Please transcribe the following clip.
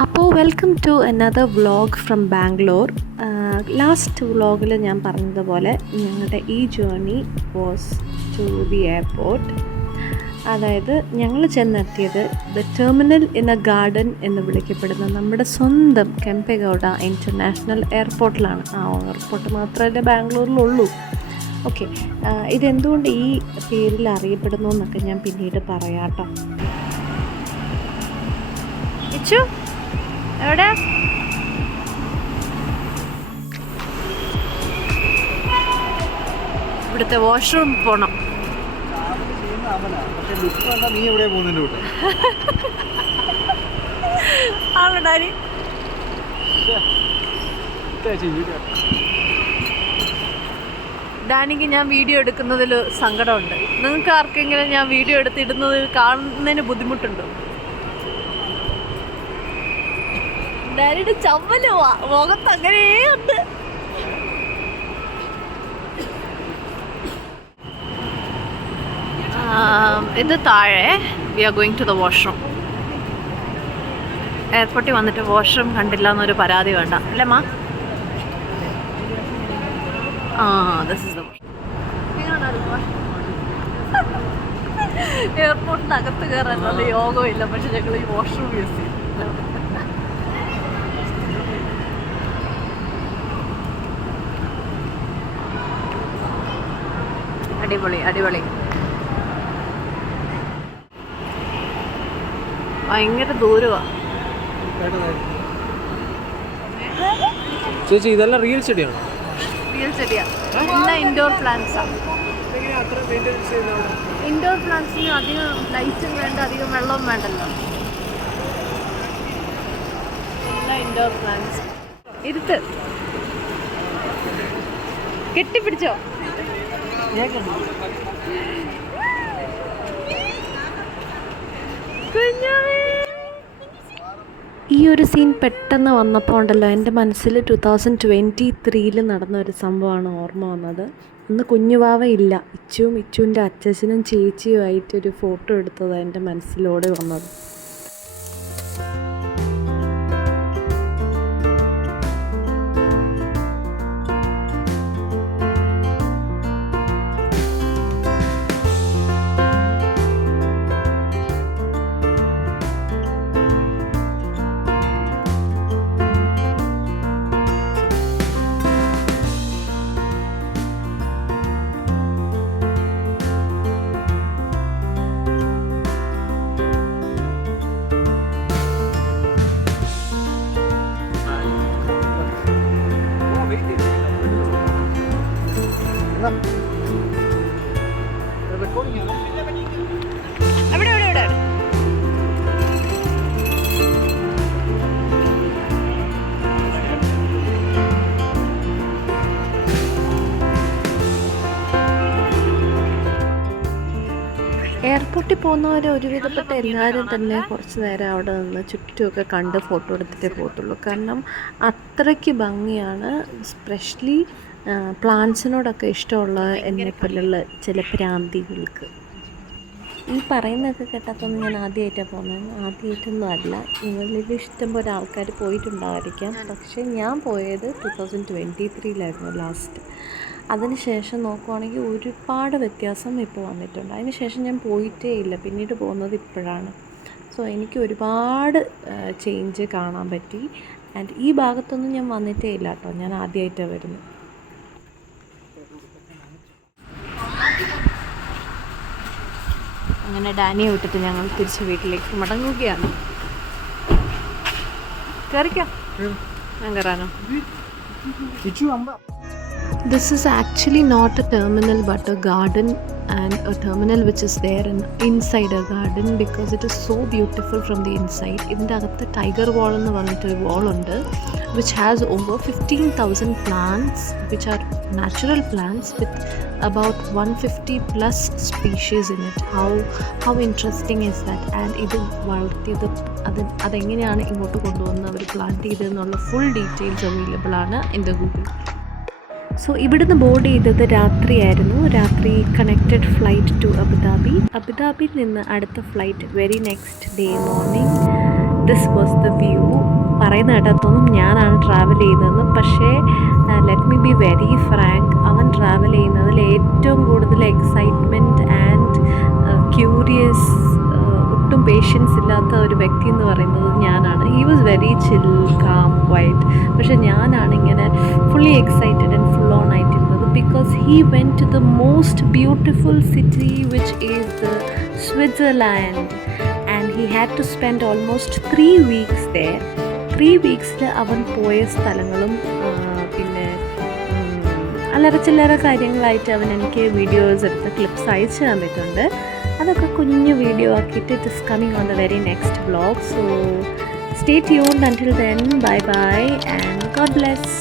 അപ്പോൾ welcome to another vlog from Bangalore. Last വ്ളോഗിൽ ഞാൻ പറഞ്ഞതുപോലെ ഞങ്ങളുടെ ഈ journey was to the airport. അതായത് ഞങ്ങൾ ചെന്നെത്തിയത് the terminal in a garden എന്ന് വിളിക്കപ്പെടുന്ന നമ്മുടെ സ്വന്തം കെമ്പെഗൗഡ ഇൻ്റർനാഷണൽ എയർപോർട്ടിലാണ്. ആ എയർപോർട്ട് മാത്രമല്ല ബാംഗ്ലൂരിലുള്ളൂ. ഓക്കെ, ഇതെന്തുകൊണ്ട് ഈ പേരിൽ അറിയപ്പെടുന്നു എന്നൊക്കെ ഞാൻ പിന്നീട് പറയാം കേട്ടോ. എവിടെ ഇവിടുത്തെ വാഷ്റൂം പോണം. ഡാനിക്ക് ഞാൻ വീഡിയോ എടുക്കുന്നതിൽ സങ്കടമുണ്ട്. നിങ്ങൾക്ക് ആർക്കെങ്കിലും ഞാൻ വീഡിയോ എടുത്തിടുന്നതിൽ കാണുന്നതിന് ബുദ്ധിമുട്ടുണ്ടോ? ഡാനിയുടെ ചമ്മലുവാ മുഖത്ത് അങ്ങനെയുണ്ട്. ഇത് താഴെ we are going to the washroom. എയർപോർട്ടിൽ വന്നിട്ട് വാഷ്റൂം കണ്ടില്ല എന്നൊരു പരാതി വേണ്ട അല്ലേ മാ? ദിസ് ഇസ് ദ എയർപോർട്ടിൻ്റെ അകത്ത് കയറാൻ നല്ല യോഗമില്ല, പക്ഷെ ഞങ്ങൾ ഈ വാഷ്റൂം യൂസ് ചെയ്യും. അടിപൊളി അടിപൊളി, ഭയങ്കര ദൂരമാണ്. ചേച്ചി ഇതെല്ലാം റിയൽ ചെടിയാണോ? റിയൽ ചെടിയാ, എല്ലാം ഇൻഡോർ പ്ലാന്റ്സാണ്. ഇൻഡോർ പ്ലാന്റ്സിന് അധികം ലൈറ്റും വേണ്ട, അധികം വെള്ളവും വേണ്ടല്ലോ. എല്ലാം ഇൻഡോർ പ്ലാന്റ്സ്. ഇരുത്ത്, കെട്ടിപ്പിടിച്ചോ. ഈ ഒരു സീൻ പെട്ടെന്ന് വന്നപ്പോൾ ഉണ്ടല്ലോ, എൻ്റെ മനസ്സിൽ 2023 നടന്ന ഒരു സംഭവമാണ് ഓർമ്മ വന്നത്. അന്ന് കുഞ്ഞുവാവ ഇല്ല, ഇച്ചുവിൻ്റെ അച്ഛനും ചേച്ചിയുമായിട്ടൊരു ഫോട്ടോ എടുത്തതാണ് എൻ്റെ മനസ്സിലൂടെ വന്നത്. എയർപോർട്ടിൽ പോകുന്നവർ ഒരുവിധപ്പെട്ട എല്ലാവരും തന്നെ കുറച്ച് നേരം അവിടെ നിന്ന് ചുറ്റുമൊക്കെ കണ്ട് ഫോട്ടോ എടുത്തിട്ടേ പോകത്തുള്ളൂ. കാരണം അത്രയ്ക്ക് ഭംഗിയാണ്. സ്പെഷ്യലി പ്ലാന്റ്സിനോടൊക്കെ ഇഷ്ടമുള്ള എന്നെപ്പോലുള്ള ചില പ്രാന്തികൾക്ക്. ഈ പറയുന്നതൊക്കെ കേട്ടതൊന്നും ഞാൻ ആദ്യമായിട്ടാണ് പോകുന്നത്. ആദ്യമായിട്ടൊന്നും അല്ല, നിങ്ങളിൽ ഇഷ്ടംപോലെ ആൾക്കാർ പോയിട്ടുണ്ടായിരിക്കാം. പക്ഷേ ഞാൻ പോയത് 2023 ലാസ്റ്റ്. അതിന് ശേഷം നോക്കുവാണെങ്കിൽ ഒരുപാട് വ്യത്യാസം ഇപ്പോൾ വന്നിട്ടുണ്ട്. അതിന് ശേഷം ഞാൻ പോയിട്ടേ ഇല്ല, പിന്നീട് പോകുന്നത് ഇപ്പോഴാണ്. സോ എനിക്ക് ഒരുപാട് ചേഞ്ച് കാണാൻ പറ്റി. ആൻഡ് ഈ ഭാഗത്തൊന്നും ഞാൻ വന്നിട്ടേ ഇല്ല കേട്ടോ, ഞാൻ ആദ്യമായിട്ടാണ് വരുന്നത്. അങ്ങനെ ഡാനിയെ വിട്ടിട്ട് ഞങ്ങൾ തിരിച്ച് വീട്ടിലേക്ക് മടങ്ങുകയാണ്. കയറിക്കോ, ഞാൻ കയറാനോ? This is actually not a terminal but a garden, and a terminal which is there inside a garden because it is so beautiful from the inside. ഇതിൻ്റെ അകത്ത് ടൈഗർ വാൾ എന്ന് പറഞ്ഞിട്ടൊരു വാളുണ്ട് which has over 15,000 plants which are natural plants with about 150 plus species in it. How interesting is that? And ഇത് വളർത്തിയത് അതെങ്ങനെയാണ് ഇങ്ങോട്ട് കൊണ്ടുവന്ന് അവർ plant ചെയ്തതെന്നുള്ള full details available ആണ് ഇൻ ദ ഗൂഗിൾ. സോ ഇവിടുന്ന് ബോർഡ് ചെയ്തത് രാത്രിയായിരുന്നു. രാത്രി കണക്റ്റഡ് ഫ്ലൈറ്റ് ടു അബുദാബിയിൽ നിന്ന് അടുത്ത flight very next day morning this was the view. പറയുന്ന കേട്ടാൽ തോന്നും ഞാനാണ് ട്രാവൽ ചെയ്യുന്നതെന്ന്. പക്ഷേ let me be very Frank, അവൻ ട്രാവൽ ചെയ്യുന്നതിൽ ഏറ്റവും കൂടുതൽ എക്സൈറ്റ്മെൻറ്റ് ആൻഡ് ക്യൂരിയസ്, ഒട്ടും പേഷ്യൻസ് ഇല്ലാത്ത ഒരു വ്യക്തി എന്ന് പറയുന്നത് ഞാനാണ്. He was very chill, calm, quite. പക്ഷെ ഞാനാണ് ഇങ്ങനെ fully excited and full on ആയിട്ടിരുന്നത്. Because he went to the most beautiful city which is the Switzerland. And he had to spend almost 3 weeks there. 3 weeksൽ അവൻ പോയ സ്ഥലങ്ങളും പിന്നെ അല്ലറ ചില്ലറ കാര്യങ്ങളായിട്ട് അവൻ എനിക്ക് വീഡിയോസ് എടുത്ത് ക്ലിപ്സ് അയച്ചു തന്നിട്ടുണ്ട്. അതൊക്കെ കുഞ്ഞു വീഡിയോ ആക്കിയിട്ട് it is coming on the very next vlog. So stay tuned. അൻറ്റിൽ then, bye bye and God bless.